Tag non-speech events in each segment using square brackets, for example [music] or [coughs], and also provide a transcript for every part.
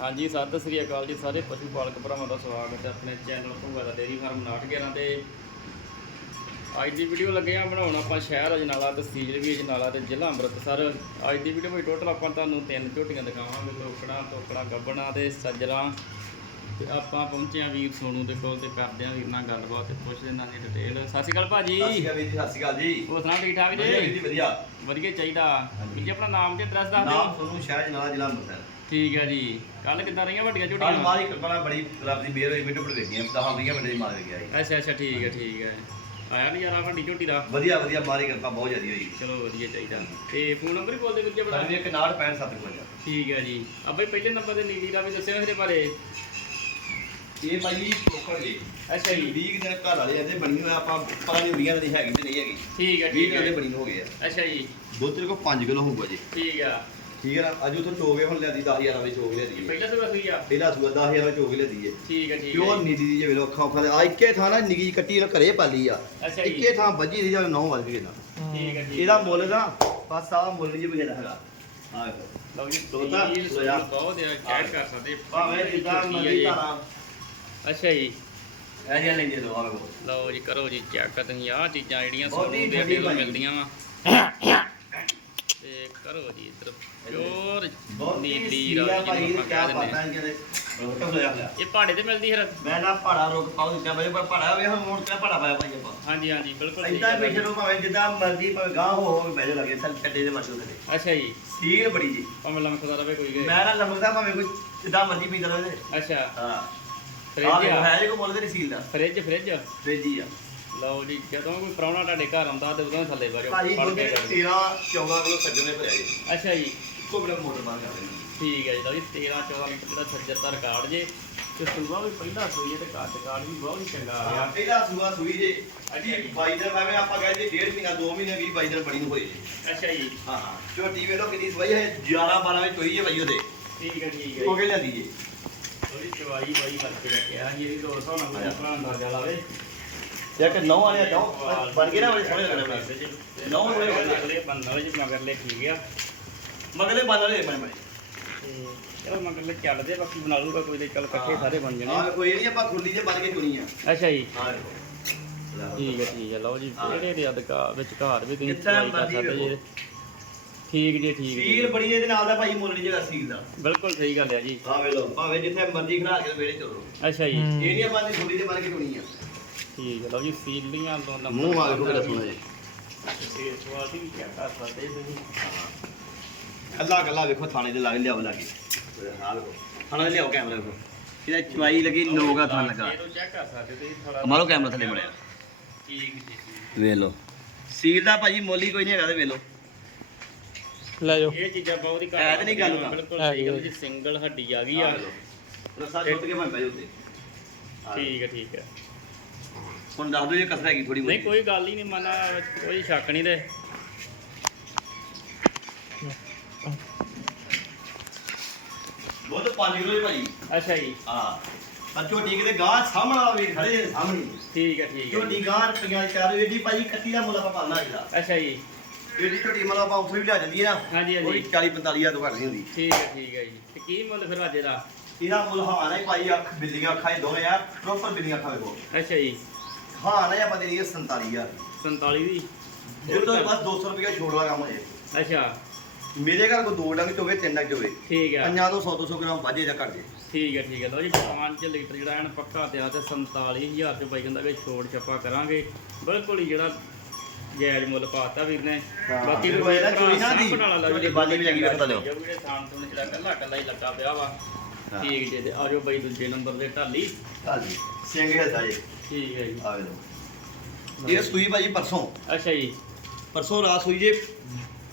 ਹਾਂਜੀ ਸਤਿ ਸ੍ਰੀ ਅਕਾਲ ਜੀ ਸਾਰੇ ਪਸ਼ੂ ਪਾਲਕ ਭਰਾਵਾਂ ਦਾ ਸਵਾਗਤ ਹੈ ਆਪਣੇ ਚੈਨਲ ਭੁੰਗਾ ਦਾ ਡੇਰੀ ਫਾਰਮ 911 ਤੇ। ਅੱਜ ਦੀ ਵੀਡੀਓ ਲੱਗੇ ਆ ਬਣਾਉਣ ਆਪਾਂ ਸ਼ਹਿਰ ਅਜਨਾਲਾ ਤਹਿਸੀਲ ਵੀ ਅਜਨਾਲਾ ਤੇ ਜ਼ਿਲ੍ਹਾ ਅੰਮ੍ਰਿਤਸਰ। ਅੱਜ ਦੀ ਵੀਡੀਓ ਵਿੱਚ ਟੋਟਲ ਆਪਾਂ ਤੁਹਾਨੂੰ ਤਿੰਨ ਝੋਟੀਆਂ ਦਿਖਾਵਾਂਗੇ ਤੋਕੜਾ ਤੋਕੜਾ ਗੱਬਣਾ ਤੇ ਸੱਜਰਾ ਤੇ ਆਪਾਂ ਪਹੁੰਚੇ ਆ ਵੀਰ ਸੋਨੂ ਦੇ ਕੋਲ ਤੇ ਕਰਦੇ ਆ ਵੀਰ ਨਾਲ ਗੱਲਬਾਤ ਤੇ ਪੁੱਛਦੇ ਇਹਨਾਂ ਦੀ ਡਿਟੇਲ ਸਤਿ ਸ਼੍ਰੀ ਅਕਾਲ ਭਾਜੀ। ਸਤਿ ਸ਼੍ਰੀ ਅਕਾਲ ਜੀ ਸਤਿ ਸ਼੍ਰੀ ਅਕਾਲ ਜੀ। ਹੋਰ ਸੁਣਾ ਠੀਕ ਠਾਕ ਵਧੀਆ ਜੀ ਜੀ ਵਧੀਆ। ਵਧੀਆ ਚਾਹੀਦਾ। ਜੀ ਆਪਣਾ ਨਾਮ ਤੇ ਐਡਰੈਸ ਦੱਸ ਨਾਮ ਦਿਓ। ਤੁਹਾਨੂੰ ਸ਼ਹਿਰ ਜਨਾਲਾ ਜ਼ਿਲ੍ਹਾ ਅੰਮ੍ਰਿਤਸਰ। ਠੀਕ ਹੈ ਜੀ। ਕੱਲ ਕਿੱਦਾਂ ਰਹੀਆਂ ਵੱਡੀਆਂ ਕੱਲ ਝੋਟੀਆਂ ਮਾਰੀ ਕਿਰਪਾ ਬੜੀ ਰੱਬ ਦੀ ਮਿਹਰ ਹੋਈ ਮਿੰਟ ਪੜ ਵੇਖੀਆਂ 10 20 ਮਿੰਟ ਦੀ ਮਾਰ ਵੇਖਿਆ ਜੀ ਅੱਛਾ ਅੱਛਾ ਠੀਕ ਹੈ ਠੀਕ ਹੈ ਆਇਆ ਨਜ਼ਾਰਾ ਵੱਡੀ ਝੋਟੀ ਦਾ? ਵਧੀਆ ਵਧੀਆ ਮਾਰੀ ਕਿਰਪਾ ਬਹੁਤ ਜ਼ਿਆਦੀ ਹੋਈ। ਚਲੋ ਵਧੀਆ ਚਾਹੀਦਾ। ਤੇ ਫੋਨ ਨੰਬਰ ਹੀ ਬੋਲਦੇ ਬੜਾ ਸਾਡੇ ਇੱਕ 965 755 ਠੀਕ ਹੈ ਜੀ। ਅੱਬੇ ਪਹਿਲੇ ਨੰਬਰ ਤੇ ਨੀਲੀ ਦਾ ਵੀ ਦੱਸਿਓ ਇਹਦੇ ਬਾਰੇ। ਇਹ ਭਾਈ ਟੋਕਰ ਜੀ। ਅੱਛਾ ਜੀ। 20 ਦਿਨ ਘਰ ਵਾਲੇ ਇਹਦੇ ਬਣੀ ਹੋਇਆ ਆਪਾਂ ਪਤਾ ਨਹੀਂ 20 ਦਿਨ ਦੀ ਹੈਗੀ ਤੇ ਨਹੀਂ ਹੈਗੀ। ਠੀਕ ਹੈ 20 ਠੀਕ ਹੈ ਬਣੀ ਹੋ ਗਏ ਆ। ਅੱਛਾ ਜੀ। ਦੁੱਧ ਤੇਰੇ ਕੋਲ 5 ਕਿਲੋ ਹੋਊਗਾ ਜੀ। ਠੀਕ ਆ। ਠੀਕ ਹੈ ਨਾ? ਅੱਜ ਉਥੋਂ ਚੋਗੇ ਹੁਣ ਲਿਆਦੀ 10000 ਵਿੱਚ ਚੋਗ ਲਿਆਦੀ ਹੈ। ਪਹਿਲਾਂ ਬਸ ਹੋਈ ਆ? ਪਹਿਲਾ ਸੂਆ 10000 ਵਿੱਚ ਚੋਗ ਲਿਆਦੀ ਹੈ। ਠੀਕ ਹੈ ਠੀਕ ਪਿਓਰ ਹੈ ਨੀਲੀ ਦੀ ਜੇ ਵੇਲੋ ਅੱਖਾਂ ਅੱਖਾਂ ਦੇ ਆ ਇੱਕੇ ਥਾਂ ਨਾ ਨਿੱਕੀ ਕੱਟੀ ਨਾਲ ਘਰੇ ਪਾਲੀ ਆ। ਅੱਛਾ ਜੀ। ਇੱਕੇ ਥਾਂ ਵੱਜੀ ਦੀ ਜਾਂ 9 ਵੱਜ ਨਾ। ਠੀਕ ਹੈ ਠੀਕ ਇਹਦਾ ਮੁੱਲ ਨਾ ਬਸ ਆ ਮੁੱਲ ਨਹੀਂ ਬਗੇਦਾ ਹੈਗਾ। ਆ ਵੇਖੋ। ਲਓ ਜੀ ਤੋਤਾ, ਜਾ। ਬਹੁਤ ਆ ਚੈੱਕ ਕਰ ਸਕਦੇ। ਭਾਵੇਂ ਜਿੱਦਾਂ ਮਰਜ਼ੀ ਜੀ। ਧਾਰਾਂ। ਅੱਛਾ ਜੀ। ਇਹ ਜਿਹਾ ਲੈਂਦੇ ਲੋ ਆ ਵੇਖੋ ਲਓ ਜੀ ਕਰੋ ਜੀ ਚੈੱਕ ਤੁਸੀਂ ਆਹ ਚੀਜ਼ਾਂ ਜਿਹੜੀਆਂ ਬਹੁਤ ਸੋਨੂੰ ਹੀ ਦੇ ਠੰਡੀ ਭਾਈ। ਮਿਲਦੀਆਂ ਵਾ। [coughs] ਤੇ ਕਰੋ ਜੀ ਇੱਧਰ। ਪਿਓਰ ਹੀ ਨੀਲੀ ਰਾਵੀ ਭਾਈ ਨੇ ਕਿਆ ਪਤਾ ਨਹੀਂ ਕਿਹਦੇ ਰੋਟਾ ਹੋਇਆ। ਪਿਆ ਇਹ ਪਹਾੜੇ ਤੇ ਮਿਲਦੀ ਫਿਰ। ਮੈਂ ਨਾ ਪਹਾੜਾ ਰੋਕ ਪਾਉ ਦਿੱਤਾ ਬਈ ਪਰ ਪਹਾੜਾ ਹੋਵੇ ਹੁਣ ਮੋੜ ਤੇ ਪਹਾੜਾ ਪਾਇਆ ਭਾਈ ਆਪਾਂ। ਹਾਂਜੀ ਹਾਂਜੀ ਬਿਲਕੁਲ ਇਦਾਂ ਹੈ ਬੈਠੇ ਰਹੋ ਭਾਵੇਂ ਜਿੱਦਾਂ ਮਰਜ਼ੀ ਭਾਵੇਂ ਗਾਂ ਹੋ ਹੋ ਬਹਿ ਜਾ ਲੱਗੇ ਸਰ ਕੱਟੇ ਦੇ ਮਸੂ ਤੇ। ਅੱਛਾ ਜੀ। ਸੀਲ ਬੜੀ ਜੀ। ਭਾਵੇਂ ਲੰਮਕਦਾ ਰਵੇ ਕੋਈ ਗਏ। ਮੈਂ ਨਾ ਲੰਮਕਦਾ ਭਾਵੇਂ ਕੋਈ ਜਿੱਦਾਂ ਮਰਜ਼ੀ ਪੀਂਦਾ ਰਹੇ ਅੱਛਾ। ਹਾਂ। ਫ੍ਰਿਜ ਹੈ ਜੇ ਕੋ ਮੁੱਲ ਤੇ ਸੀਲ ਦਾ ਫ੍ਰਿਜ ਫ੍ਰਿਜ। ਫ੍ਰਿਜੀ ਆ। ਲਓ ਜੀ ਜਦੋਂ ਕੋਈ ਪ੍ਰਾਹੁਣਾ ਤੁਹਾਡੇ ਘਰ ਆਉਂਦਾ ਤੇ ਉਦੋਂ ਥੱਲੇ ਬਹਿ ਭਾਜੀ ਜਾਓ ਦੁੱਧ ਕੇ 13 14 ਕਿਲੋ ਸੱਜਣੇ ਭਰਿਆ ਜੀ ਅੱਛਾ ਜੀ। ਇੱਕੋ ਬੜਾ ਮੋਟਰ ਬਾਹਰ ਕਰ ਦੇਣੀ। ਠੀਕ ਹੈ ਜੀ ਲਓ ਜੀ 13 14 ਲੀਟਰ ਜਿਹੜਾ ਛੱਜਰ ਦਾ ਰਿਕਾਰਡ ਜੇ ਤੇ ਸੂਆ ਵੀ ਪਹਿਲਾ ਸੂਈ ਹੈ ਤੇ ਘਰ ਰਿਕਾਰਡ ਵੀ ਬਹੁਤ ਹੀ ਚੰਗਾ ਆ ਗਿਆ। ਪਹਿਲਾ ਸੂਆ ਸੂਈ ਜੇ। ਅਜੀ 22 ਦਿਨ ਮੈਂ ਆਪਾਂ ਕਹਿੰਦੇ ਡੇਢ ਮਹੀਨਾ 2 ਮਹੀਨੇ 20 22 ਦਿਨ ਬਣੀ ਨੂੰ ਹੋਈ ਜੀ। ਅੱਛਾ ਜੀ। ਹਾਂ ਹਾਂ। ਝੋਟੀ ਵੇਲੋ ਕਿੰਨੀ ਸਵਾਈ ਹੈ 11 12 ਵਿੱਚ ਹੋਈ ਜੇ ਭਾਈ ਉਹਦੇ। ਠੀਕ ਹੈ ਠੀਕ ਹੈ। ਹੋ ਕੇ ਲਿਆਦੀ ਜੀ? ਥੋੜੀ ਚਵਾਈ ਬਾਈ ਕਰਕੇ ਰੱਖਿਆ। ਜੀ ਇਹ ਦੋ ਸੌ ਨੰਬਰ ਆਪਣਾ ਅੰਦਾਜ਼ਾ ਲਾਵੇ। ਇੱਕ ਨੌ ਵਾਲੇ ਜਾਓ ਬਣ ਗਏ ਨਾ ਬੜੇ ਸੋਹਣੇ ਲੱਗਣੇ ਬਣਾ ਨੌ ਵਾਲੇ। ਅਗਲੇ ਬੰਨੋ ਜੀ ਮਗਰਲੇ ਠੀਕ ਆ। ਮਗਲੇ ਬਣ ਵਾਲੇ ਬਣ ਬਣੇ। ਚਲੋ ਮਗਰਲੇ ਚੱਲਦੇ ਬਾਕੀ ਬਣਾ ਲੂਗਾ ਕੋਈ ਦੇ ਚੱਲ ਇਕੱਠੇ ਸਾਰੇ ਬਣ ਹਾਂ ਜਾਣੇ ਕੋਈ ਨਹੀਂ ਆਪਾਂ ਖੁੱਲੀ ਜੇ ਬਣ ਕੇ ਚੁਣੀ ਆ। ਅੱਛਾ ਜੀ। ਹਾਂ। ਠੀਕ ਹੈ ਠੀਕ ਹੈ ਲਓ ਜੀ ਹਾਂ। ਕਿਹੜੇ ਦੇ ਅਧਿਕਾਰ ਵਿੱਚ ਘਰ ਵੀ ਤੁਸੀਂ ਚਵਾਈ ਕਰ ਸਕਦੇ ਜੀ। ਠੀਕ ਜੀ ਠੀਕ ਸੀਲ ਬੜੀ ਇਹਦੇ ਨਾਲ ਦਾ ਭਾਈ ਮੁੱਲ ਨਹੀਂ ਜਗਾ ਸੀਲ ਦਾ। ਬਿਲਕੁਲ ਸਹੀ ਗੱਲ ਹੈ ਜੀ। ਹਾਂ ਵੇਲੋ ਭਾਵੇਂ ਜਿੱਥੇ ਮਰਜ਼ੀ ਖੜਾ ਕੇ ਵੇੜੇ ਚਲੋ। ਅੱਛਾ ਜੀ। ਇਹ ਨਹੀਂ ਆਪਾਂ ਦੀ ਖੁੱਲੀ ਜੇ ਬਣ ਕੇ ਚੁਣੀ ਆ। ਠੀਕ ਹੈ ਲਓ ਜੀ ਸੀਲੀਆਂ ਤੋਂ ਨੰਬਰ ਮੂੰਹ ਆ ਵੇਖੋ ਕਿਹੜਾ ਸੋਹਣਾ ਜੀ। ਤੇ ਸਵਾਦੀ ਵੀ ਕਿਆ ਕਰ ਸਕਦੇ ਤੁਸੀਂ। ਕੱਲਾ ਕੱਲਾ ਵੇਖੋ ਥਾਣੇ ਦੇ ਲਾਗੇ ਲਿਆਓ ਲਾਗੇ ਹਾਂ। ਵੇਖੋ। ਥਾਣੇ ਦੇ ਲਿਆਓ ਕੈਮਰਾ ਵੇਖੋ। ਇਹਦਾ ਚਵਾਈ ਲੱਗੀ ਲੋਗਾ ਥਾਂ ਲਗਾ। ਇਹਨੂੰ ਚੈੱਕ ਕਰ ਸਕਦੇ ਤੁਸੀਂ ਥੋੜਾ ਮਾਰੋ ਕੈਮਰਾ ਥੱਲੇ ਮੜਿਆ। ਠੀਕ ਜੀ ਠੀਕ। ਵੇਖ ਲਓ। ਸੀਲ ਦਾ ਭਾਜੀ ਮੁੱਲ ਹੀ ਕੋਈ ਨਹੀਂ ਹੈਗਾ ਤੇ ਵੇਖ ਲਓ। ਲੈ ਜਾਓ। ਇਹ ਚੀਜ਼ਾਂ ਬਹੁਤ ਹੀ ਘੱਟ ਹੈ ਤੇ ਨਹੀਂ ਗੱਲ ਤਾਂ। ਬਿਲਕੁਲ ਹੈ ਸਹੀ ਗੱਲ ਜੀ। ਜੀ ਸਿੰਗਲ ਹੱਡੀ ਆ ਗਈ ਆ। ਰਸਾ ਛੁੱਟ ਕੇ ਮੈਂ ਬੈ ਉੱਤੇ। ਠੀਕ ਹੈ ਠੀਕ ਹੈ। ਹੁਣ ਦੱਸ ਦਿਓ ਜੇ ਕਸਰ ਹੈਗੀ ਥੋੜੀ ਨਹੀਂ ਕੋਈ ਗੱਲ ਹੀ ਨਹੀਂ ਮਨਾ ਕੋਈ ਸ਼ੱਕ ਨਹੀਂ ਤੇ। ਦੁੱਧ 5 ਕਿਲੋ ਹੀ ਭਾਜੀ ਅੱਛਾ ਜੀ। ਹਾਂ। ਪਰ ਝੋਟੀ ਕਿਤੇ ਗਾਂ ਸਾਹਮਣੇ ਵਾਲਾ ਵੀਰ ਖੜੇ ਜੇ ਸਾਹਮਣੇ। ਠੀਕ ਹੈ ਠੀਕ ਹੈ। ਝੋਟੀ ਗਾਂ ਰੁਪਈਆ ਚਾਰ ਏਡੀ ਭਾਜੀ ਕੱਟੀ ਦਾ ਮੁੱਲ ਆਪਾਂ ਪਾਲਣਾ ਇਹਦਾ। ਅੱਛਾ ਜੀ। ਏਡੀ ਝੋਟੀ ਮਤਲਬ ਆਪਾਂ ਉੱਥੇ ਵੀ ਲਿਆ ਜਾਂਦੀ ਹੈ ਨਾ ਹਾਂਜੀ। ਉਹ ਵੀ ਹਾਂਜੀ 40 45 ਹਜ਼ਾਰ ਤੋਂ ਘੱਟ ਨਹੀਂ ਹੁੰਦੀ। ਠੀਕ ਹੈ ਠੀਕ ਹੈ ਜੀ। ਤੇ ਕੀ ਮੁੱਲ ਫਿਰ ਅੱਜ ਦਾ? ਇਹਦਾ ਮੁੱਲ ਹਾਂ ਨਹੀਂ ਭਾਈ ਅੱਖ ਬਿੱਲੀਆਂ ਅੱਖਾਂ ਇਹ ਦੋਵੇਂ ਯਾਰ ਪ੍ਰੋਪਰ ਬਿੱਲੀਆਂ ਅੱਖਾਂ ਵੇਖੋ। ਅੱਛਾ ਜੀ। ਹਾਂ ਨਹੀਂ ਆਪਾਂ ਦੇਣੀ ਹੈ 47000 47 ਦੀ? ਤੋਂ ਬਸ 200 ਰੁਪਏ ਛੋੜ ਵਾਲਾ ਕੰਮ ਹੋ ਜੇ ਅੱਛਾ। ਮੇਰੇ ਘਰ ਕੋ ਦੋ ਡੰਗ ਚ ਹੋਵੇ ਤਿੰਨ ਡੰਗ ਚ ਹੋਵੇ ਠੀਕ ਹੈ ਪੰਜਾਂ ਤੋਂ 100 200 ਗ੍ਰਾਮ ਵਾਧੇ ਜਾਂ ਘੱਟ ਜੇ। ਠੀਕ ਹੈ ਠੀਕ ਹੈ ਲਓ ਜੀ 5 ਲੀਟਰ ਜਿਹੜਾ ਐਨ ਪੱਕਾ ਤਿਆ ਤੇ 47000 ਚ ਬਾਈ ਕਹਿੰਦਾ ਕਿ ਛੋੜ ਛੱਪਾ ਕਰਾਂਗੇ। ਬਿਲਕੁਲ ਹੀ ਜਿਹੜਾ ਜਾਇਜ਼ ਮੁੱਲ ਪਾਤਾ ਵੀਰ ਨੇ। ਹਾਂ, ਬਾਕੀ ਬਿਲਕੁਲ ਇਹਦਾ ਚੋਰੀ ਨਾ ਦੀ, ਚੋਰੀ ਬਾਲੀ ਵੀ ਲੱਗੀ ਵੇਖਦਾ ਲਿਓ। ਜਿਹੜੇ ਥਾਂ ਤੋਂ ਜਿਹੜਾ ਕੱਲਾ ਕੱਲਾ ਹੀ ਲੱਗਾ ਪਿਆ ਵਾ। ਹਾਂ। ਠੀਕ ਜੇ ਤੇ ਆਜੋ ਬਾਈ ਦੂਜੇ ਨੰਬਰ ਦੇ ਢਾਲੀ। ਹਾਂਜੀ ਸਿੰਘ ਹਿਲਦਾ ਜੇ ਠੀਕ ਹੈ ਜੀ। ਇਹ ਸੂਈ ਭਾਜੀ ਪਰਸੋਂ। ਅੱਛਾ ਜੀ। ਪਰਸੋਂ ਰਾਤ ਸੂਈ ਜੇ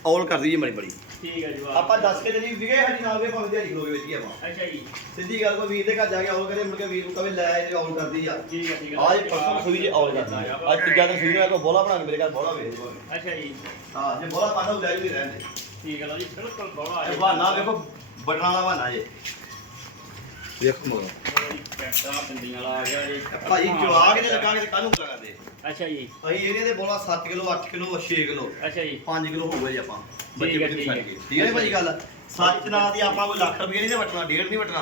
ਔਲ ਕਰਦੀ ਜੇ ਮੜੀ ਬੜੀ ਠੀਕ ਹੈ ਜੀ। ਆਪਾਂ ਦੱਸ ਕੇ ਜਦੀ ਵਿਗੇ ਸਾਡੀ ਨਾਲ ਵੇ ਭਾਵੇਂ ਦਿਹਾੜੀ ਖਲੋਗੇ ਵਿੱਚ ਹੀ ਆਪਾਂ। ਅੱਛਾ ਜੀ। ਸਿੱਧੀ ਗੱਲ ਕੋਈ ਵੀਰ ਦੇ ਘਰ ਜਾ ਕੇ ਔਲ ਕਰੇ ਮੁੜ ਕੇ ਵੀਰ ਨੂੰ ਕਵੇ ਲੈ ਇਹ ਔਲ ਕਰਦੀ ਆ। ਠੀਕ ਹੈ ਠੀਕ ਹੈ। ਅੱਜ ਪਰਸੋਂ ਸੂਈ ਜੇ ਔਲ ਕਰਦੀ ਆ। ਅੱਜ ਤੀਜਾ ਦਿਨ ਸੂਈ ਨੇ ਕੋ ਬੋਲਾ ਬਣਾ ਕੇ ਮੇਰੇ ਘਰ ਬੋਲਾ ਵੇਚ ਦੇ ਭਾਵੇਂ। ਅੱਛਾ ਜੀ। ਹਾਂ ਜੇ ਬੋਲਾ ਪਾਣਾ ਉਹ ਲੈ ਵੀ ਰਹਿੰਦੇ ਠੀਕ ਹੈ ਲਓ ਜੀ ਬਿਲਕੁਲ ਬੜਾ ਇਹ ਬਹਾਨਾ ਵੇਖੋ ਬਟਨਾਂ ਦਾ ਬਹਾਨਾ ਜੇ। ਵੇਖੋ ਮਗਰ ਕੈਟਾ ਪਿੰਡੀਆਂ ਵਾਲਾ ਆ ਗਿਆ ਜੀ ਭਾਜੀ ਜਵਾ ਕੇ ਤੇ ਲਗਾਗੇ ਤੇ ਕਾਹਨੂੰ ਲਗਾਦੇ ਅੱਛਾ ਜੀ। ਅਸੀਂ ਏਰੀਆ ਦੇ ਬੋਲਾ 7 ਕਿਲੋ 8 ਕਿਲੋ 6 ਕਿਲੋ ਅੱਛਾ ਜੀ। 5 ਕਿਲੋ ਹੋਊਗਾ ਜੀ ਆਪਾਂ। ਬੱਚੇ ਬੱਚੇ ਛੱਡ। ਕੇ। ਠੀਕ ਹੈ ਭਾਜੀ ਗੱਲ? ਸੱਚ ਨਾਲ ਦੀ ਆਪਾਂ ਕੋਈ ਲੱਖ ਰੁਪਏ ਨਹੀਂ ਤੇ ਵਟਣਾ ਡੇਢ ਨਹੀਂ ਵਟਣਾ।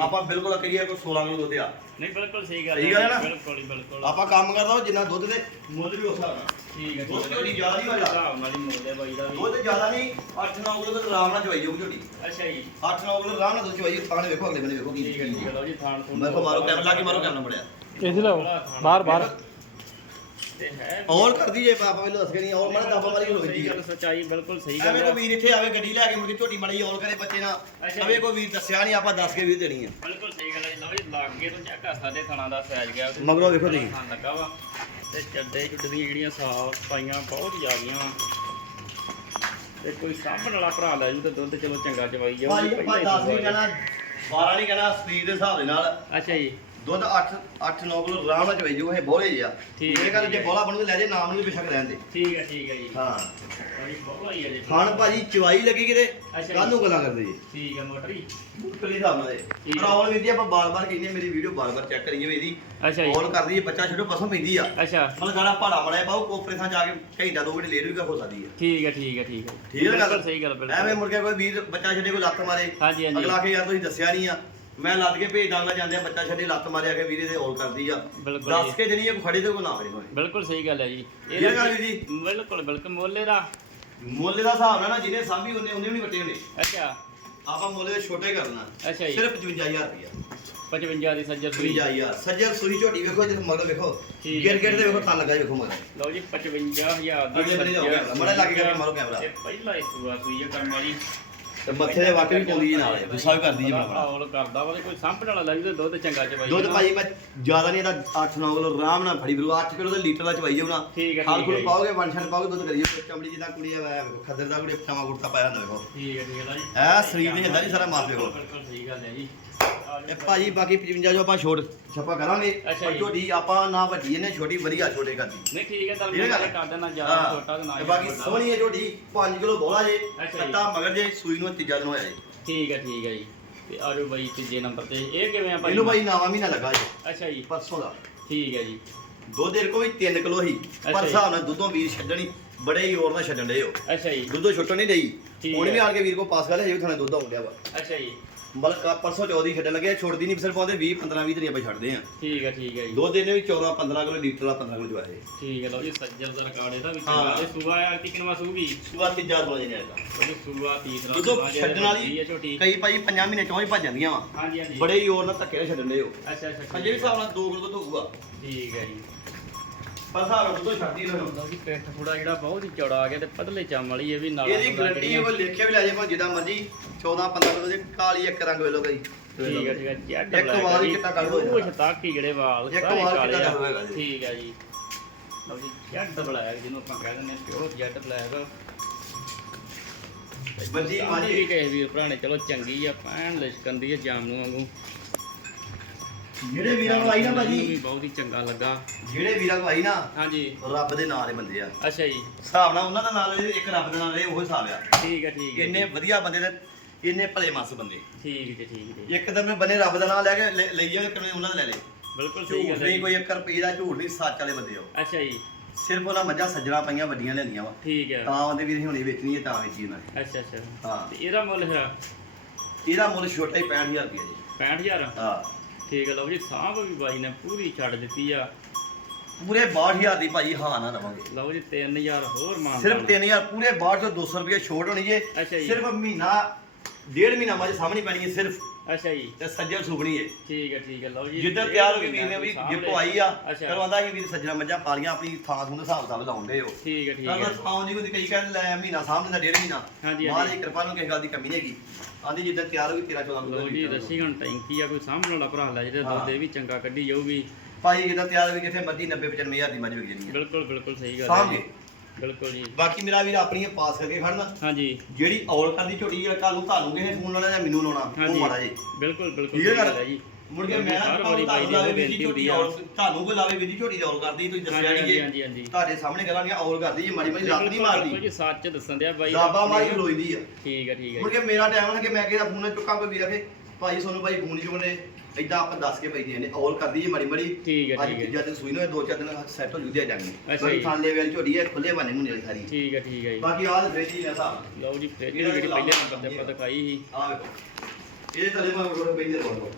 ਆਪਾਂ ਬਿਲਕੁਲ ਕਰੀਏ ਕੋਈ 16 ਕਿਲੋ ਦੁੱਧ ਆ। ਨਹੀਂ ਬਿਲਕੁਲ ਸਹੀ ਗੱਲ ਸਹੀ ਗੱਲ ਹੈ ਨਾ? ਬਿਲਕੁਲ ਹੀ ਬਿਲਕੁਲ। ਆਪਾਂ ਕੰਮ ਕਰਦਾ ਉਹ ਜਿੰਨਾ ਦੁੱਧ ਦੇ ਮੁੱਲ ਵੀ ਉਸ ਹਿਸਾਬ ਨਾਲ। ਠੀਕ ਹੈ ਦੁੱਧ ਝੋਟੀ ਜ਼ਿਆਦਾ ਨਹੀਂ ਹੋਇਆ। ਹਿਸਾਬ ਨਾਲ ਹੀ ਮੁੱਲ ਹੈ ਬਾਈ ਦਾ ਵੀ। ਦੁੱਧ ਜ਼ਿਆਦਾ ਨਹੀਂ 8-9 ਕਿਲੋ ਦੁੱਧ ਆਰਾਮ ਨਾਲ ਚਵਾਈ ਜਾਊਗੀ ਝੋਟੀ ਅੱਛਾ ਜੀ। 8-9 ਕਿਲੋ ਆਰਾਮ ਨਾਲ ਦੁੱਧ ਚਵਾਈ ਥਾਣੇ ਵੇਖੋ ਅਗਲੇ ਬੰਦੇ ਵੇਖੋ ਕੀ ਠੀਕ ਹੈ ਜੀ ਥਾਣ ਥੂਣ ਮੈਂ ਕੋ ਮਾਰੋ ਕੈਮਰਾ ਲਾ ਕੇ ਮਾਰੋ ਕੈਮਰਾ ਬੜਿਆ। ਇੱਥੇ ਲਾਓ ਬਾਹਰ ਬਾਹਰ ਤੇ ਹੈ ਕਰਦੀ ਜੇ ਪਾਪਾ ਦੱਸ ਕੇ ਨਹੀਂ ਔਰ ਮਾੜਾ ਦਾਬਾ ਮਾਰੀ ਹੋ ਸਹੀ ਗਈ ਗੱਲ ਸੱਚਾਈ ਬਿਲਕੁਲ ਸਹੀ ਗੱਲ ਐਵੇਂ ਹੈ ਕੋ ਵੀਰ ਇੱਥੇ ਆਵੇ ਗੱਡੀ ਲੈ ਕੇ ਮੁੜ ਕੇ ਝੋਟੀ ਮਾੜੀ ਔਰ ਕਰੇ ਬੱਚੇ ਨਾਲ। ਐਵੇਂ। ਕੋ ਵੀਰ ਦੱਸਿਆ ਨਹੀਂ ਆਪਾਂ ਦੱਸ ਕੇ ਵੀਰ ਦੇਣੀ ਆ ਬਿਲਕੁਲ ਸਹੀ ਗੱਲ ਹੈ। ਲਓ ਜੀ ਲਾਗੇ ਤੋਂ ਚੈੱਕ ਕਰ ਸਕਦੇ ਥਣਾ ਦਾ ਸਾਈਜ਼ ਗਿਆ। ਮਗਰੋਂ ਵੇਖੋ ਤੁਸੀਂ। ਥਣ ਲੱਗਾ ਵਾ। ਤੇ ਚੱਡੇ ਚੁੱਡਦੀਆਂ ਜਿਹੜੀਆਂ ਸਾਫ਼ ਪਾਈਆਂ ਬਹੁਤ ਜ਼ਿਆਦੀਆਂ ਤੇ ਕੋਈ ਸਾਂਭਣ ਵਾਲਾ ਭਰਾ ਲੈ ਜੂ ਤੇ ਦੁੱਧ ਚਲੋ ਚੰਗਾ ਚਵਾਈ ਜਾਊ ਭਾਈ ਆਪਾਂ 10 ਨਹੀਂ ਕਹਿਣਾ 12 ਨਹੀਂ ਕਹਿਣਾ ਸਪੀਡ ਦੇ ਹਿਸਾਬ ਦੇ ਨਾਲ। ਅੱਛਾ ਜੀ। ਦੁੱਧ 8 8 9 ਕਿਲੋ ਆਰਾਮ ਨਾਲ ਚਵਾਈ ਜੋ ਇਹ ਬੋਲੇ ਜਿਆ ਠੀਕ ਇਹ ਜੇ। ਬੋਲਾ ਬਣੂ ਲੈ ਜੇ ਨਾਮ ਨੂੰ ਬਿਸ਼ਕ ਰਹਿਣ ਦੇ। ਠੀਕ ਹੈ ਠੀਕ ਹੈ ਜੀ। ਹਾਂ। ਬੜੀ ਬਹੁਤ ਹੀ ਹੈ ਜੀ। ਖਾਣ ਭਾਜੀ ਚਵਾਈ ਲੱਗੀ ਕਿਤੇ ਜੀ। ਕਾਹਨੂੰ ਗੱਲਾਂ ਕਰਦੇ ਜੀ। ਠੀਕ ਹੈ ਮੋਟਰੀ। ਮੁੱਕਲੀ ਹਿਸਾਬ ਨਾਲ। ਪ੍ਰੋਬਲਮ ਇਹਦੀ ਆਪਾਂ ਬਾਰ-ਬਾਰ ਕਹਿੰਦੇ ਮੇਰੀ ਵੀਡੀਓ ਬਾਰ-ਬਾਰ ਚੈੱਕ ਕਰੀਏ ਵੀ ਇਹਦੀ। ਅੱਛਾ ਜੀ। ਕਾਲ ਕਰਦੀ ਹੈ ਬੱਚਾ ਛੱਡੋ ਪਸੋਂ ਪੈਂਦੀ ਆ। ਅੱਛਾ। ਮਤਲਬ ਸਾਡਾ ਭਾੜਾ ਮੜਿਆ ਪਾਉ ਕੋਪਰੇ ਥਾਂ ਜਾ ਕੇ ਘੰਟਾ ਦੋ ਘੰਟੇ ਲੇਟ ਵੀ ਹੋ ਸਕਦੀ ਹੈ ਠੀਕ ਹੈ ਠੀਕ ਹੈ ਠੀਕ ਹੈ। ਠੀਕ ਹੈ ਗੱਲ? ਸਹੀ ਗੱਲ ਐਵੇਂ ਬਿਲਕੁਲ ਮੁੜ ਕੇ ਕੋਈ ਵੀਰ ਬੱਚਾ ਛੱਡੇ ਕੋਈ ਲੱਤ ਮਾਰੇ। ਹਾਂਜੀ ਹਾਂਜੀ। ਅਗਲਾ ਕੇ ਯਾਰ ਤੁਸੀਂ ਦੱਸਿਆ ਨਹੀਂ ਆ। ਮੈਂ ਲੱਦ ਕੇ ਭੇਜ ਦਾਂਗਾ ਜਾਂਦੇ ਆ ਬੱਚਾ ਛੱਡੇ ਲੱਤ ਮਾਰਿਆ ਕੇ ਵੀਰੇ ਦੇ ਔਲ ਕਰਦੀ ਆ। ਬਿਲਕੁਲ ਦੱਸ। ਕੇ ਜਣੀ ਇਹ ਖੜੇ ਤੇ ਕੋ ਨਾ ਖੜੇ ਹੋਏ। ਬਿਲਕੁਲ ਸਹੀ ਗੱਲ ਹੈ ਜੀ। ਇਹ ਗੱਲ ਜੀ? ਬਿਲਕੁਲ ਬਿਲਕੁਲ ਮੁੱਲ ਦਾ ਮੁੱਲ ਦਾ ਹਿਸਾਬ ਨਾਲ ਨਾ ਜਿਹਨੇ ਸਾਂਭੀ ਉਹਨੇ ਉਹਨੇ ਵੀ ਨਹੀਂ ਵੱਟੇ ਹੋਣੇ। ਅੱਛਾ। ਆਪਾਂ ਮੁੱਲ ਦੇ ਛੋਟੇ ਕਰਨਾ। ਅੱਛਾ ਜੀ। ਸਿਰਫ 55000 ਰੁਪਇਆ। 55 ਦੀ ਸੱਜਰ ਸੂਈ। 55000 ਸੱਜਰ ਸੂਈ ਝੋਟੀ ਵੇਖੋ ਜਿਸ ਮਗਰ ਵੇਖੋ। ਗੇਰ ਗੇਰ ਦੇ ਵੇਖੋ ਥਾਂ ਲੱਗਾ ਵੇਖੋ ਮਗਰ। ਲਓ ਜੀ 55000 ਦੀ ਕੈਮਰਾ, ਮਾੜਾ ਲੱਗ ਗਿਆ ਮਾਰੋ ਕੈਮਰਾ। ਇਹ ਪਹਿਲਾ ਹੀ ਸੂਆ ਸੂਈ ਕਰਮ ਵਾਲੀ। ਤੇ ਮੱਥੇ ਦੇ ਵਾਕੇ ਵੀ ਪਾਉਂਦੀ ਜੀ ਨਾਲ ਗੁੱਸਾ ਵੀ ਕਰਦੀ ਜੀ ਬੜਾ ਬੜਾ। ਔਲ ਕਰਦਾ ਵਾ ਤੇ ਕੋਈ ਸਾਂਭਣ ਵਾਲਾ ਲੱਗ ਤੇ ਦੁੱਧ ਚੰਗਾ ਚਵਾਈ ਦੁੱਧ। ਭਾਜੀ ਮੈਂ ਜ਼ਿਆਦਾ ਨਹੀਂ ਇਹਦਾ 8-9 ਕਿਲੋ ਆਰਾਮ ਨਾਲ ਫੜੀ ਫਿਰੂ 8 ਕਿਲੋ ਦਾ ਲੀਟਰ ਦਾ ਚਵਾਈ ਨਾ ਠੀਕ ਹੈ, ਖਾਲ ਠੀਕ ਖੁਲ ਜੀ। ਪਾਓਗੇ ਪਾਓਗੇ ਦੁੱਧ ਕਰੀਏ ਚਮੜੀ ਜਿੱਦਾਂ ਕੁੜੀ ਆ ਵੇਖੋ ਖੱਦਰ ਦਾ ਕੁੜੀ ਪਟਾਵਾ ਕੁੜਤਾ ਪਾਇਆ ਹੁੰਦਾ ਵੇਖੋ। ਠੀਕ ਹੈ ਠੀਕ ਹੈ ਜੀ। ਐ ਸਰੀਰ ਦੇ ਹਿੱਲਦਾ ਜੀ ਸਾਰਾ ਮਾਸ ਵੇਖੋ ਬਿਲਕੁਲ ਸਹੀ ਗੱਲ ਹੈ ਜੀ। ਇਹ ਭਾਜੀ ਬਾਕੀ 55 ਜੋ ਆਪਾਂ ਛੋਟ ਛੱਪਾ ਕਰਾਂਗੇ ਅੱਛਾ ਪਰ ਜੀ। ਝੋਟੀ ਆਪਾਂ ਨਾ ਵੱਡੀ ਇਹਨੇ ਛੋਟੀ ਵਧੀਆ ਛੋਟੇ ਕਰਦੀ ਨਹੀਂ ਠੀਕ ਹੈ ਤਾਂ ਠੀਕ ਹੈ ਗੱਲ? ਕਰ ਦੇਣਾ ਜ਼ਿਆਦਾ ਛੋਟਾ ਤੇ ਨਾ ਤੇ ਬਾਕੀ ਵੱਡਾ। ਸੋਹਣੀ ਹੈ ਝੋਟੀ 5 ਕਿਲੋ ਬੋਲਾ ਜੇ ਅੱਛਾ ਜੀ। ਕੱਟਾ ਮਗਰ ਜੇ ਸੂਈ ਨੂੰ ਤੀਜਾ ਦਿਨ ਹੋਇਆ ਜੇ। ਠੀਕ ਹੈ ਠੀਕ ਹੈ ਜੀ। ਤੇ ਆ ਜਾਓ ਬਾਈ ਤੀਜੇ ਨੰਬਰ ਤੇ। ਇਹ ਕਿਵੇਂ ਆ ਭਾਈ? ਇਹਨੂੰ ਭਾਈ ਨਾਵਾ ਮਹੀਨਾ ਲੱਗਾ ਜੀ ਅੱਛਾ ਜੀ। ਪਰਸੋਂ ਦਾ। ਠੀਕ ਹੈ ਜੀ। ਦੁੱਧ ਦੇ ਕੋ ਵੀ 3 ਕਿਲੋ ਹੀ। ਅੱਛਾ ਪਰ ਜੀ। ਹਿਸਾਬ ਨਾਲ ਦੁੱਧੋਂ ਵੀਰ ਛੱਡਣੀ ਬੜੇ ਹੀ ਹੋਰ ਨਾਲ ਛੱਡਣ ਦੇ ਹੋ। ਅੱਛਾ ਜੀ। ਦੁੱਧੋਂ ਛੁੱਟਣ ਨਹੀਂ ਠੀਕ ਹੁਣ ਵੀ। ਆਣ ਕੇ ਵੀਰ ਕੋ ਪਾਸ ਕਰ ਲਿਆ ਜੇ ਥਾਣੇ ਦੁੱਧ ਆਉਣ ਡਿਆ ਵਾ। ਅੱਛਾ ਜੀ। ਮਤਲਬ ਕਾ ਪਰਸੋਂ 14 ਛੱਡਣ ਲੱਗੇ ਛੋੜਦੀ ਨਹੀਂ ਸਿਰਫ ਆਉਂਦੇ 20 15 20 ਦਿਨ ਆਪਾਂ ਛੱਡਦੇ ਆ। ਠੀਕ ਹੈ ਠੀਕ ਹੈ ਜੀ। ਦੁੱਧ ਇਹਨੇ ਵੀ 14 15 ਕਿਲੋ ਲੀਟਰ ਦਾ 15 ਕਿਲੋ ਜਵਾਏ ਠੀਕ ਹੈ ਲਓ ਜੀ ਸੱਜਰ ਦਾ ਰਿਕਾਰਡ ਇਹਦਾ ਵੀ ਹਾਂ। ਚੰਗਾ ਇਹ ਸੂਆ ਆ ਕਿੰਨਵਾ ਸੂਗੀ ਸੁਬਾ ਤੀਜਾ ਦੋ ਜਣੇ ਆਏਗਾ ਉਹਦੀ ਸੂਆ ਤੀਸਰਾ ਦੁੱਧੋਂ ਸੂਆ ਜਿਹੜਾ ਛੱਡਣ ਵਾਲੀ ਹੈ ਝੋਟੀ ਕਈ ਭਾਈ 5 ਮਹੀਨੇ ਚੋਂ ਹੀ ਭੱਜ ਜਾਂਦੀਆਂ ਵਾ। ਹਾਂਜੀ ਹਾਂਜੀ। ਬੜੇ ਹੀ ਨਾਲ ਧੱਕੇ ਨਾਲ ਛੱਡਣ ਦੇ ਹੋ ਅੱਛਾ ਅੱਛਾ ਅਜੇ ਵੀ ਹਿਸਾਬ ਨਾਲ 2 ਕਿਲੋ ਹੋਊਗਾ। ਠੀਕ ਹੈ ਜੀ। ਪਰ ਹਿਸਾਬ ਨਾਲ ਦੁੱਧੋਂ ਛੱਡਦੀ ਇਹਨਾਂ। ਨੂੰ ਲਓ ਜੀ ਪਿੱਠ ਥੋੜਾ ਜਿਹੜਾ ਬਹੁਤ ਹੀ ਚੌੜਾ ਆ ਗਿਆ ਤੇ ਪਤਲੇ ਚਮ ਵਾਲੀ ਇਹ ਵੀ ਨਾਲ ਇਹਦੀ ਗਰੰਟੀ ਉਹ ਲਿਖੇ ਵੀ ਲੈ ਜੇ ਭਾਵੇਂ ਜਿੱਦਾਂ ਮਰਜ਼ੀ 14 15 ਕਿਲੋ ਦੀ ਕਾਲੀ ਇੱਕ ਰੰਗ ਵੇਲੋ ਗਈ ਠੀਕ ਹੈ ਠੀਕ ਹੈ ਜੱਟ ਇੱਕ ਵਾਲ ਹੀ ਚਿੱਟਾ ਕਰ ਹੋਇਆ। ਉਹ ਛਤਾਕੀ ਜਿਹੜੇ ਵਾਲ ਇੱਕ ਸਾਰੇ ਵਾਲ ਕਾਲੇ ਚਿੱਟਾ ਆ। ਕਰ ਹੋਏਗਾ ਜੀ। ਠੀਕ ਹੈ ਜੀ। ਲਓ ਜੀ ਜੱਟ ਬਲੈਕ ਜਿਹਨੂੰ ਆਪਾਂ ਕਹਿ ਦਿੰਦੇ ਹਾਂ ਪਿਓਰ ਜੱਟ ਬਲੈਕ। ਬੰਦੀ ਸਾਡੀ ਮਾਜੀ ਵੀ ਕਹੇ ਵੀਰ ਭਰਾ ਨੇ ਚਲੋ ਚੰਗੀ ਆ ਪੈਣ ਲਿਸ਼ਕਣ ਦੀ ਆ ਜਾਮ ਨੂੰ ਵਾਂਗੂ। ਜਿਹੜੇ ਵੀਰਾਂ ਨੂੰ ਆਈ ਨਾ ਮੈਨੂੰ ਵੀ ਭਾਜੀ ਬਹੁਤ ਹੀ ਚੰਗਾ ਲੱਗਾ। ਜਿਹੜੇ ਵੀਰਾਂ ਨੂੰ ਆਈ ਨਾ ਹਾਂਜੀ। ਰੱਬ ਦੇ ਨਾਂ ਦੇ ਬੰਦੇ ਆ। ਅੱਛਾ ਜੀ। ਹਿਸਾਬ ਨਾਲ ਉਹਨਾਂ ਦਾ ਨਾਂ ਲੈ ਇੱਕ ਰੱਬ ਦੇ ਨਾਂ ਲੈ ਉਹ ਹਿਸਾਬ ਆ। ਠੀਕ ਹੈ ਠੀਕ ਹੈ ਇੰਨੇ ਜੀ। ਵਧੀਆ ਬੰਦੇ ਤੇ ਇੰਨੇ ਭਲੇ ਮਸ ਬੰਦੇ। ਠੀਕ ਜੀ ਠੀਕ ਜੀ। ਇੱਕ ਦਿਨ ਬੰਨੇ ਰੱਬ ਦਾ ਨਾਂ ਲੈ ਕੇ ਲਈ ਜਾਵੇ ਕਿਵੇਂ ਉਹਨਾਂ ਦਾ ਲੈ ਲੈ ਬਿਲਕੁਲ ਸਹੀ ਗੱਲ ਹੈ ਨਹੀਂ ਜੀ। ਕੋਈ 1 ਰੁਪਏ ਦਾ ਝੂਠ ਨਹੀਂ ਸੱਚ ਵਾਲੇ ਬੰਦੇ ਹੋ ਅੱਛਾ ਜੀ। ਸਿਰਫ ਉਹਨਾਂ ਮੱਝਾਂ ਸੱਜਣਾ ਪਈਆਂ ਵੱਡੀਆਂ ਲੈਂਦੀਆਂ ਵਾ। ਠੀਕ ਹੈ ਤਾਂ ਉਹਦੇ ਵੀਰ ਹੁਣੇ ਵੇਚਣੀ ਹੈ ਤਾਂ ਵੇਚੀ ਉਹਨਾਂ ਨੇ। ਅੱਛਾ ਅੱਛਾ। ਹਾਂ। ਤੇ ਇਹਦਾ ਮੁੱਲ ਹੈ ਇਹਦਾ ਮੁੱਲ ਛੋਟਾ ਹੀ 65000 ਰੁਪਏ ਜੀ। 65000 ਹਾਂ। ਠੀਕ ਹੈ ਲਓ ਜੀ ਸਾਂਭ ਵੀ ਬਾਈ ਨੇ ਪੂਰੀ ਛੱਡ ਦਿੱਤੀ ਆ। ਪੂਰੇ 62000 ਦੀ ਭਾਜੀ ਹਾਂ ਨਾ ਲਵਾਂਗੇ। ਲਓ ਜੀ 3000 ਹੋਰ ਮਾਨ ਸਿਰਫ 3000 ਪੂਰੇ 62 ਚੋਂ 200 ਰੁਪਏ ਛੋਟ ਹੋਣੀ ਜੇ। ਅੱਛਾ ਜੀ। ਸਿਰਫ ਮਹੀਨਾ ਡੇਢ ਮਹੀਨਾ ਮੱਝ ਸਾਹਮਣੇ ਪੈਣੀ ਹੈ ਸਿਰਫ। ਅੱਛਾ ਜੀ। ਤੇ ਸੱਜਣ ਸੁਗਣੀ ਹੈ ਠੀਕ ਹੈ ਠੀਕ ਹੈ ਲਓ ਜੀ। ਜਿੱਦਾਂ ਤਿਆਰ ਹੋ ਮਹੀਨਾ ਵੀਰ ਨੇ ਵੀ ਜਿੱਪੋ। ਆਈ ਆ ਕਰਵਾਉਂਦਾ ਸੀ ਵੀਰ ਸੱਜਣਾ ਮੱਝਾਂ ਪਾਲੀਆਂ ਆਪਣੀ ਥਾਂ ਥੂੰ ਦੇ ਹਿਸਾਬ ਨਾਲ ਲਾਉਂਦੇ ਹੋ। ਠੀਕ ਹੈ ਠੀਕ ਹੈ। ਥਾਂ ਦੀ ਕੋਈ ਕਈ ਕਹਿੰਦੇ ਲੈ ਮਹੀਨਾ ਸਾਹਮਣੇ ਦਾ ਡੇਢ ਮਹੀਨਾ। ਹਾਂਜੀ, ਹਾਂਜੀ। ਦੀ ਕਿਰਪਾ ਨੂੰ ਕਿਸੇ ਗੱਲ ਦੀ ਕਮੀ ਨਹੀਂ ਹੈਗੀ। ਆਂਦੀ ਜਿੱਦਾਂ ਤਿਆਰ ਹੋ ਗਈ 13 14 ਲਓ ਜੀ ਕਿਲੋ ਦੱਸੀ ਹੁਣ ਟੈਂਕੀ ਆ ਕੋਈ ਸਾਂਭਣ ਵਾਲਾ ਭਰਾ ਲੈ ਜਿਹੜੇ। ਦੁੱਧ ਇਹ ਵੀ ਚੰਗਾ ਕੱਢੀ ਜਾਊਗੀ। ਭਾਈ ਜਿੱਦਾਂ ਤਿਆਰ ਹੋ ਗਈ ਕਿਥੇ ਮਰਜ਼ੀ 90 95000 ਦੀ ਮੱਝ ਵਿਕ ਜਾਣੀ ਹੈ। ਬਿਲਕੁਲ ਬਿਲਕੁਲ ਸਹੀ ਗੱਲ ਹੈ ਜੀ। ਬਿਲਕੁਲ ਜੀ। ਬਾਕੀ ਮੇਰਾ ਵੀਰ ਆਪਣੀਆਂ ਪਾਸ ਕਰਕੇ ਖੜਨਾ। ਹਾਂਜੀ। ਜਿਹੜੀ ਔਲ ਕਰਦੀ ਝੋਟੀ ਆ ਕੱਲ ਨੂੰ ਤੁਹਾਨੂੰ ਕਿਸੇ ਫੋਨ ਲਾਉਣਾ ਜਾਂ ਮੈਨੂੰ ਲਾਉਣਾ? ਉਹ ਮਾੜਾ ਜੀ। ਬਿਲਕੁਲ ਬਿਲਕੁਲ ਠੀਕ ਹੈ ਗੱਲ? ਗੱਲ ਜੀ। ਮੁੜ ਕੇ ਜੀ, ਮੈਂ ਤੁਹਾਨੂੰ ਦੀ ਲਾਵੇ ਵੀ ਬੇਨਤੀ ਝੋਟੀ ਹੁੰਦੀ ਆ। ਔਲ ਤੁਹਾਨੂੰ ਕੋਈ ਲਾਵੇ ਵੀ ਦੀ ਝੋਟੀ ਔਲ ਕਰਦੀ ਤੁਸੀਂ ਦੱਸਿਆ ਨਹੀਂ ਜੇ ਹਾਂਜੀ ਤੁਹਾਡੇ ਸਾਹਮਣੇ ਕਰਾਂਗੇ ਔਲ ਕਰਦੀ ਜੀ ਮਾੜੀ ਮਾੜੀ ਲੱਤ ਨਹੀਂ ਬਿਲਕੁਲ ਮਾਰਦੀ। ਜੀ ਸੱਚ ਦੱਸਣ ਦਿਆ ਬਾਈ ਦਾਬਾ ਮਾਰੀ ਖਲੋਈਦੀ ਆ। ਠੀਕ ਹੈ ਠੀਕ ਹੈ ਮੁੜ ਜੀ। ਕੇ ਮੇਰਾ ਟਾਈਮ ਨਾ ਕਿ ਮੈਂ ਕਿਹਦਾ ਫੋਨ ਚੁੱਕਾਂ ਕੋਈ ਵੀਰ ਆਵੇ ਭਾਈ ਸੋਨੂੰ ਭਾਈ ਫੋਨ ਚੁਗਣੇ ਇਦਾਂ ਆਪਾਂ ਦੱਸ ਕੇ ਪਈਆਂ ਨੇ ਔਰ ਕਰਦੀ ਜੀ ਮੜੀ ਮੜੀ। ਠੀਕ ਹੈ ਠੀਕ ਹੈ। ਤੀਜਾ ਦਿਨ ਸੂਈ ਨੂੰ ਇਹ ਦੋ ਚਾਰ ਦਿਨ ਸੈੱਟ ਹੋ ਜੂਦੇ ਜਾਣੀ ਅੱਛਾ ਜੀ। ਥਾਲੇ ਵਾਲੀ ਝੋੜੀ ਹੈ ਖੁੱਲੇ ਬਾਨੇ ਮੁੰਨੇ ਵਾਲੀ ਸਾਰੀ। ਠੀਕ ਹੈ ਠੀਕ ਹੈ ਜੀ। ਬਾਕੀ ਆਹ ਵੇਚੀ ਨੇ ਹਿਸਾਬ ਲਓ ਜੀ ਫ੍ਰਿਜ ਦੀ ਜਿਹੜੀ ਪਹਿਲੇ ਨੰਬਰ ਤੇ ਆਪਾਂ ਦਿਖਾਈ ਸੀ। ਆ ਵੇਖੋ। ਇਹਦੇ ਥੱਲੇ ਮਾ ਕੋਲ ਪੈਂਦੇ ਬੋਲੋ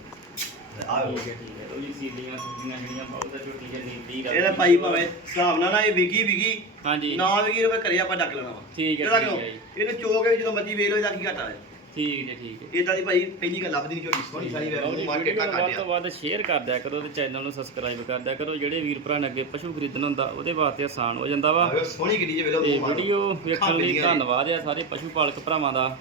ਆ ਠੀਕ ਵੇਖੋ। ਹੈ ਠੀਕ ਹੈ। ਲਓ ਜੀ ਸੀਲੀਆਂ ਸੁਲੀਆਂ ਜਿਹੜੀਆਂ ਬਹੁਤ ਨੀਤੀ ਦਾ ਇਹਦਾ ਭਾਈ ਭਾਵੇਂ ਹਿਸਾਬ ਨਾਲ ਨਾ ਇਹ ਵਿਗੀ ਵਿਗੀ ਹਾਂਜੀ। ਨਾ ਵਿਗੀ ਰੁਪਏ ਘਰੇ ਆਪਾਂ ਡੱਕ ਲੈਣਾ ਵਾ। ਠੀਕ ਹੈ, ਠੀਕ? ਹੈ ਜੀ। ਇਹਨੂੰ ਚੋਕ ਕੇ ਜਦੋਂ ਮਰਜ਼ੀ ਵੇਖ ਲਓ ਇਹਦਾ ਕੀ ਘਾਟਾ ਹੈ। ਠੀਕ ਹੈ ਠੀਕ ਹੈ। ਇਦਾਂ ਦੀ ਭਾਈ ਪਹਿਲੀ ਗੱਲ ਲੱਭਦੀ ਨਹੀਂ ਝੋਟੀ ਸੋਹਣੀ ਸਾਰੀ ਵੇਖ ਲਓ ਜੀ, ਨੂੰ ਮਾਰਕੀਟ ਵੀਡੀਓ ਤੱਕ ਨੂੰ ਵੱਧ ਤੋਂ ਕੱਢਿਆ ਵੱਧ ਸ਼ੇਅਰ ਕਰ ਦਿਆ ਕਰੋ ਤੇ ਚੈਨਲ ਨੂੰ ਸਬਸਕ੍ਰਾਈਬ ਕਰ ਦਿਆ ਕਰੋ। ਜਿਹੜੇ ਵੀਰ ਭਰਾ ਨੇ ਅੱਗੇ ਪਸ਼ੂ ਖਰੀਦਣਾ ਹੁੰਦਾ ਉਹਦੇ ਵਾਸਤੇ ਆਸਾਨ ਹੋ ਜਾਂਦਾ ਵਾ। ਆਹ ਵੇਖੋ, ਸੋਹਣੀ ਕਿੱਡੀ ਜੇ ਵੇਖ ਲਓ ਤੇ ਮੂੰਹ ਮਾਰੋ। ਵੀਡੀਓ ਵੇਖਣ ਲਈ। ਧੰਨਵਾਦ ਆ ਸਾਰੇ ਪਸ਼ੂ ਪਾਲਕ ਭਰਾਵਾਂ ਦਾ।